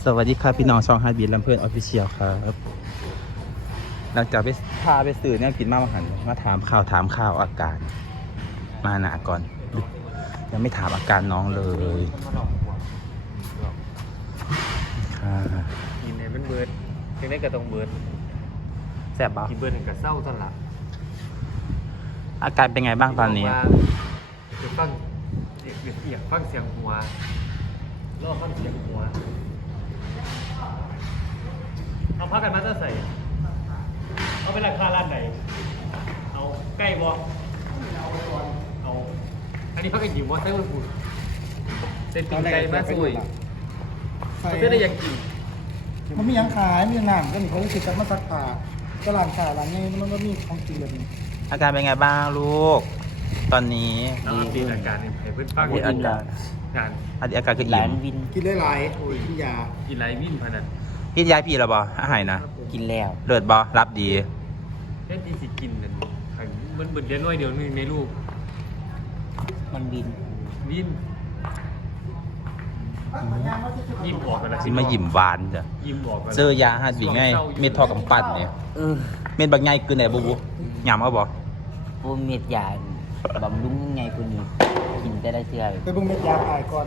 สวัสดีครับพี่น้องช่องฮาร์ดบีทลำเพลินออฟฟิเชียลครับหลังจากพาไปสื่อเนี่ยกินมาหันมาถามข่าวอาการมาหนาก่อนยังไม่ถามอาการน้องเลยค่ะกินเนี่ยมันเบิร์ดยังได้กระตรงเบิร์ดแสบบ้ากินเบิร์ดกับเศร้าตอนหลับอาการเป็นไงบ้างตอนนี้เดี๋ยวฟังเอียฟังเสียงหัวรอฟังเสียงหัวเอาพักกันมาจะใส่เอาไปราคาร้านไหนเอาใกล้บ่เอาอันนี้พักกันอยู่ว่าใช่วันพุธเส้นปิ้งไก่มาสวยเขาจะได้ยังกินมันมียังขายมีน้ำก็มีเขาติดกันมาสักผ้าก็ร้านขายร้านนี้มันก็มีของกินแบบนี้อาการเป็นไงบ้างลูกตอนนี้แล้วอัปเดตอาการเนี่ยให้เพื่อนฟังอาการงานอาการคือหลาอิ่นมวินกินหลายๆกินยากินไรวิ่นพนันกินยาพี่แล้วบ่อาหารนะกินแล้วเลิศบ่รับดีแค่ที่สิกินนั่นมันเบิดเดือนน้อยเดียวนึงในลูกมันวินวิ่นยิ้มออกกันละสิมายิ้มหวานจ้ะยิ้มออกกันเจอยาฮาร์ดบีทไงเม็ดทอกำปั้นเนี่ย เม็ดบางไงคือไหนบุยำเขาบอกพวกเม็ดยาบำรุงไงคนนี้กินแต่ละเทื่อไปเบิ่งเม็ดยาขายก่อน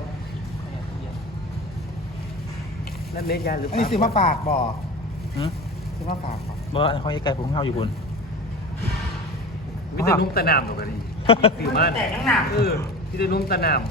นั่นเล็กยาหรืออันนี้ซื้อมาฝากบ่หืมซื้อมาฝากบ่บ่เขาใกล้ๆผมเข้าอยู่คุณมิตรนุ่มตะนามหรอกกันดิถือมาแต่งหนักมิตรนุ่มตะนาม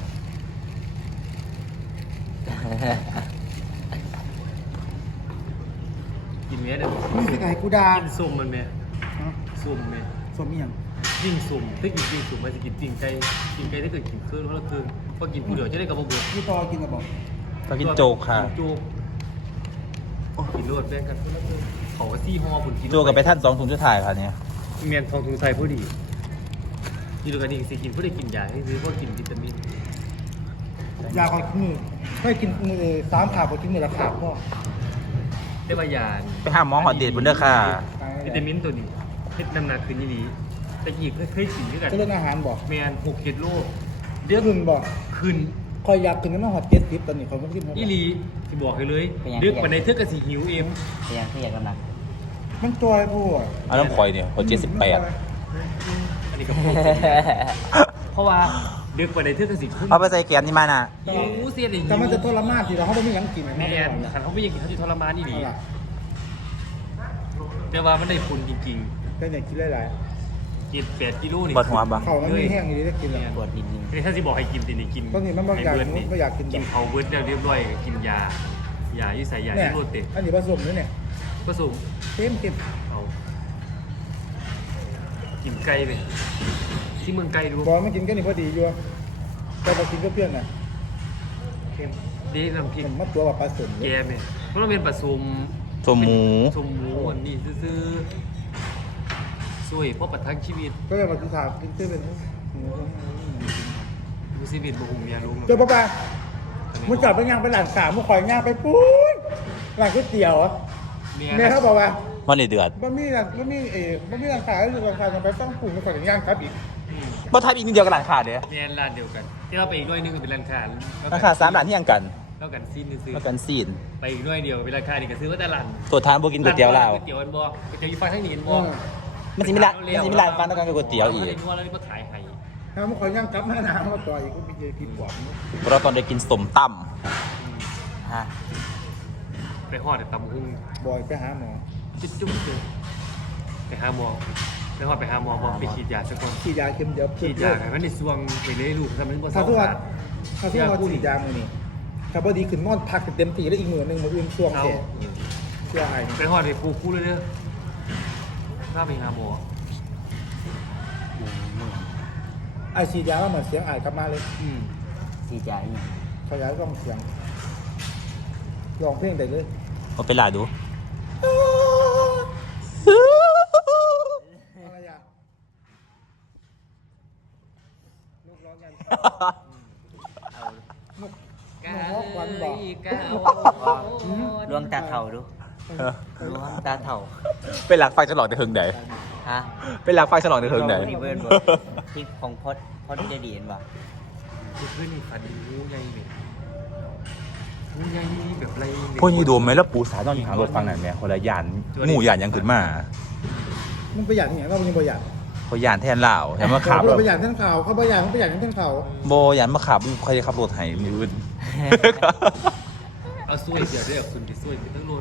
กินเนี้ยเดี๋ยวนี่สิไก่กูดากินส้มมันไหมส้มไหมสมเอียงยิ่งสุ่มถ้ากินจริงสุ่มมันจะกินจริงใจถ้าเกิดกินคืนเพราะเราคืนพอกินผู้เดียวจะได้กระบอกพี่ต่อกินกับบ่ก็กินโจกค่ะโจกกินรวดแบ่งกันคนละครึ่งเขาก็ซี่ห่อผลกินโจกกับไปท่าน2 ถุงสุดท้ายค่ะเนี่ยเมียนทองทุงใส่ผู้ดีกินด้วยกันอีกสิกินผู้ได้กินยาให้ซื้อเพราะกินวิตามินยาคอยกินมือเคยกินมือ3ขาบกินมือละขาบพ่อได้ว่ายาไปหาหมอหอดเดชบุญเด้อค่ะวิตามินตัวนี้เฮ็ดน้ำหนักขึ้นยี่หลีแต่อีกเคยกินด้วยกันก็เรื่องอาหารบ่เมียน6-7 โลเดืเรื่ออง งอื่นบ่ขึ้นคอยอยากกินน้ำหอด70ตอนนี้เขาก็กินยี่หลีสิบอกให้เลยเดือกไปในเทือกกระสีหิวเอ็มพยายามที่อยากกำลังมันตัวไอ้ผู้อ่ะเอาน้ำข่อยเนี่ยเขา78 อันนี้ก็พูดเพราะว่าเดือกไปในเทือกกระสีขึ้นเอาไปใส่แกนนี่มาน่ะหิวเสียเลยหิวแต่มันจะทรมานที่เราเขาไม่มีหยังกินแม่นขันเขาไม่อยากกินเขาจะทรมานนี่ดีเอาล่ะแต่ว่ามันได้คุณจริงก็อยากกินหลายๆกิน8 กิโลนี่ปวดหัวบ่ๆเขามันมีแห้งอยู่ดีได้กินแล้วปวดนิดนึงนี่ถ้าสิบอกให้กินตีนี่กินก็นี่มันบ่อยากให้เบิดนี่บ่อยากกินกินเขาเบิร์ดแล้วเรียบร้อยกินยาที่ใส่ยาเนี่ยที่โรดเต็มอันนี้ผสมด้วยเนี่ยผสมเต็มเอากินไก่ไปที่เมืองไก่ดูบอกไม่กินก็นี่พอดีอยู่แต่พอกินก็เปรี้ยวน่ะเข้มดีน้ำพริกผมมาตัวแบบผสมแกมเนี่ยเพราะเราเป็นผสมส้มหมูสมหมูอันนี้ซื้อๆสวยเพราะประทังชีวิตก็เลยมากินถากินเต้เป็นดูชีวิตบุหุมยาลุงเจ้าป้ามึงจับไปย่างไปหลานสามมึงคอยย่างไปปุ้นหลานก๋วยเตี๋ยวอ่ะเนี่เนี่ยยเขาบอกว่ามันเดือดบ่มีหลานบ่มีบ่มีหลานขายหรือหลานขายจะไปต้องปรุงไปก่อนย่างครับอีกบ่ทายอีกนิดเดียวกับหลานขาดเด้อเนี่ยร้านเดียวกัน ที่เราไปอีกหน่วยหนึงก็เป็นร้านค้าหลานขาด3หลานที่ยังกันเท่ากันซีนซื้อแล้วกันซีนไปอีกหน่วยเดียวเป็นร้านค้านี่ก็ซื้อว่าแต่ร้านตัวทานบ่กินก๋วยเตี๋ยวลาวก๋วยเตี๋ยวอันบ่ก๋วยเตี๋ยวอยู่ฝั่งทางนี้อันบ่มันสิมีร้านฟันต้องการก๋วยเตี๋ยวอีกแล้วแล้วนี่ก็ขายให้ถ้ามึงคอยย่างกลับมาหนามาต่ออีกก็มีกินหวานเราตอนได้กินสมตำฮะไปฮอดแต่ตำหุ้งบ่อยไปหาหมอจุ๊บเลยไปหาหมอไปฮอดไปหาหมอบอกไปฉีดยาซะก่อนฉีดยาเข็มเดียวฉีดยาให้มันได้สวงไปเลยลูกทำให้มันบ่ถ้าเศร้าทุกวันขาดถ้าทุกวันฉีดยามือนี่ถ้าพอดีขึ้นนอนพักเต็มที่แล้วอีกมือนึงมืออื่นช่วงเอาแก่เชื่อไอ้ไปฮอดไปปูคู่เลยเด้อถ้าไปหาหมอไอ้ฉีดยาแล้วเหมือนเสียงไอ้กลับมาเลยสีจ่ายอีกขยายกล้องเสียงร้องเพลงได้เลยเอาไปลาดูอะไรอ่ะลูกร้องกันกาควันบอกกาลวงตาเถ่าดูลวงตาเถ่าเป็นหลักไฟฉลองในเทิงไหนฮะเป็นหลักไฟฉลองในเทิงไหนนี่เบิร์นบอกที่ของพอดจะดีเห็นป่ะคือเพื่อนนี่ฝันรู้ใหญ่เลยยังแบบไรพวกนี้โดมไหมแล้วปูสายนอนอยู่ทางรถฟังไหนไหมคนละยานงูยานยังขึ้นมามึงประหยัดเนี่ยเรายังประหยัดเขายานแทนเหล่าแต่มาขับเราประหยัดทั้งข่าวเขาประหยัดทั้งทั้งข่าวโบยานมาขับใครขับรถไห้มีอื่นเอาซุยเดี๋ยวเรียกคุณไปซุยไปตั้งรถ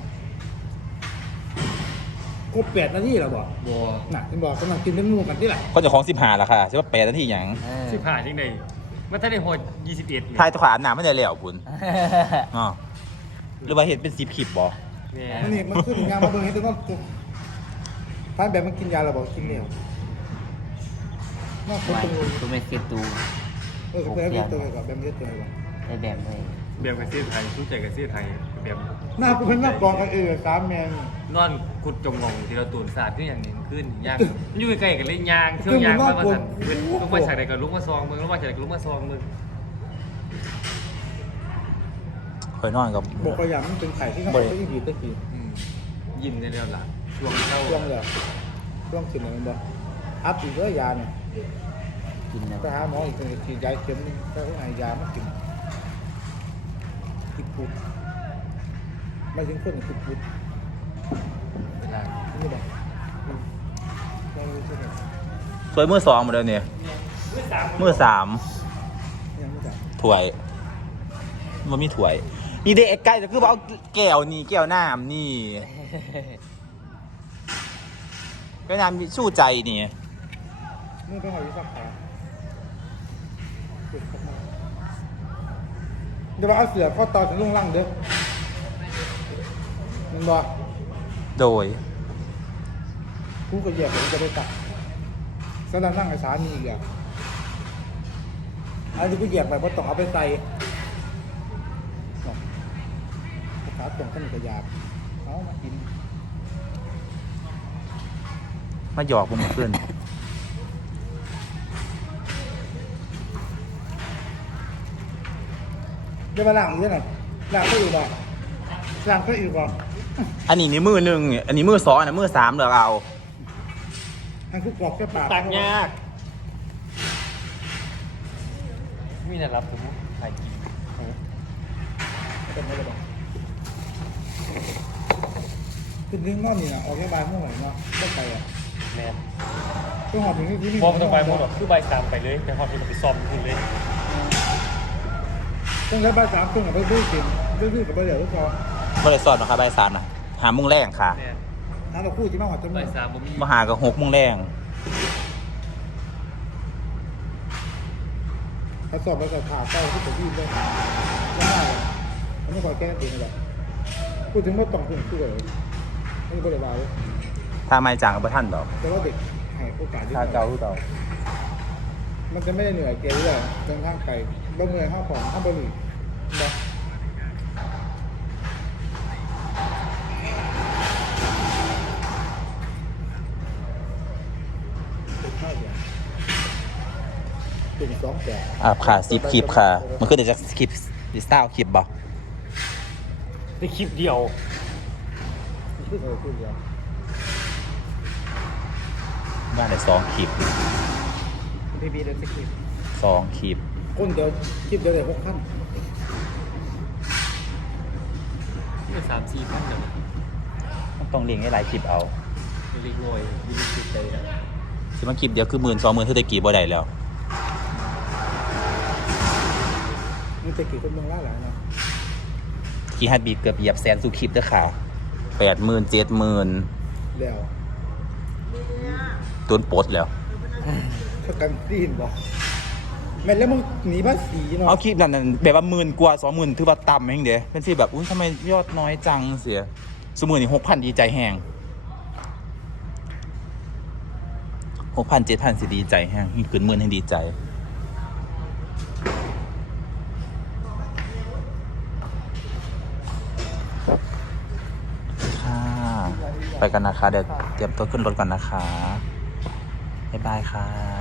ครบ8 นาทีแล้วบอกบัวน่ะที่บอกกำลังกินเป็นหมูกันที่ไหนคนจะของ15ละค่ะใช่ว่า8นาทีหยังสิบห้าจริงเลยเมื่อท่านได้หด21 ทายตะขวาหนาไม่ได้แล้วคุณอ๋อหรือว่าเห็นเป็น10คลิปบ่เนี่ยมันนี่มันขึ้นงานมาเบิ่งให้ตัวน้องท่านแบบมันกินยาเราบอกกินแล้วน่าคนตรงตัวไม่เสียตูก็แบบนี้ตัวกับแบบนี้ตัวอะไรได้แบบเลยเบียมกับเสียไทยสู้ใจกับเสียไทยเบียมหน้ากูเป็นหน้ากองกัน3 แมนนอนกุดจงงงที่เราตูนศาสตร์ขึ้นอย่างหนึ่งขึ้นยากอยู่ใกล้ๆกันเลยยางเที่ยวยางมาสั่นลุกมาฉากใดกับลุกมาซองมึงลุกมาฉากใดกับลุกมาซองมึงคอยนอนกับบอกประหยัดมันเป็นไข่ที่เขาไม่ได้ดีตะกี้ยิ้มได้แล้วล่ะช่วงเข้าช่วงเลยช่วงขึ้นมันบอกอัพอีกแล้วยาเนี่ยกินแล้วไปหาหมออีกทีฉีดยาเข็มนึงก็ให้ยามากินติดปุ๊บไม่ถึงคนติดปุ๊บเวลานี่บอกเราไม่ใช่สวยมือ2หมดเลยเนี่ยมือ3 ยังไม่จับถ้วยมันมีถ้วยนี่เด็กใกล้จะคือว่าเอาแก้วนี่แก้วน้ำนี่แก้วน้ำมีชู้ใจนี่มือไปหอยสักขาเดี๋ยวเอาเสือข้อต่อถึงลุงล่างเด้อมันบอกโดยกูก็เหยียบผมจะได้ตัดสำหรับนั่งไอ้สามีอีกอ่ะอันนี้กูเหยียบไปเพราะต้องเอาไปใส่ขาตรงข้างกระยาบเอามากินมาหยอกผมขึ้นเดี๋ยวมาล้างอีกหน่อยล้างก็อยู่บ่ล้างก็อยู่บ่อันนี้นี่มือหนึ่งอันนี้มือ2อันนั้นมือ3เลือกเอาให้คุกกรอกแค่ปากตักยากมีแต่รับสมมติถ่ายกินเป็นไม่ได้บ่คือนึงนอนนี่นะออกแค่บ่ายโมงหน่อยเนาะไม่ไปอ่ะแมนต้องหอบถึงที่นี่บอกตรงไปหมดหรอกคือใบตามไปเลยแต่พอที่เราไปซ่อมคุณเลยต้องใช้บ่าย3 คนกับไปด้วยกินด้วยกับไปเดี๋ยวก็พอไม่ได้สอนหรอกค่ะใบ3นะหาโมุงแรงค่ะแมนน้ำเราคู่ที่มาหอดจนใบมือ 3ผมมีมาหากับ6โมุงแรงเขาสอบไปกับขาเก้าที่ผมยื่นเลยไม่ได้เลยมันไม่คอยแก้เองเลยพูดถึงว่าต้องพึ่งช่วยไม่ได้บริบาลถ้าไม่จางกับท่านดอกแต่ว่าเด็กให้โอกาสถ้าเก่าหรือเก่ามันจะไม่ได้เหนื่อยเกลีเลยเดินทางไกลบ่เมื่อยห้าของห้าบรินะตุ่ม2 8 ค่ะ10คลิปค่ะ มันคือเดี๋ยวจะคลิปดิสตาคลิปบ่ได้คลิปเดียวพูดอะไรพูดเดียวบ้านได้2คลิปพี่เดินสกิป 2คลิปคนเดียวคลิปเดียวเลย6 ขั้นนี่3-4 พันเดียวต้องเลี้ยงให้หลายคลิปเอาเล็กน้อยมีลูกติดใจนะสิมาคลิปเดียวคือ10,000-20,000เท่าตะกี้บ่ได้แล้วมันจะกี่คนเมืองล่าหลายนะกี่ฮัดบีเกือบเหยียบแสนสู่คลิปเด้อค่ะ80,000 70,000 แล้วต้นปลดแล้วถ้ากันซีนบอกแม่นแล้วมึงหนีภาษีเนาะเอาคลิปนั้นแบบว่า10,000กว่า 20,000ถือว่าต่ำแฮงเด้เป็นสิแบบอุ้ยทำไมยอดน้อยจังเสียสมมุตินี่ 6,000 ดีใจแฮง 6,000 7,000 สิดีใจแฮงขึ้น10,000ให้ดีใจค่ะไปกันนะคะ เดี๋ยวเตรียมตัวขึ้นรถก่อนนะคะ บ๊ายบายค่ะ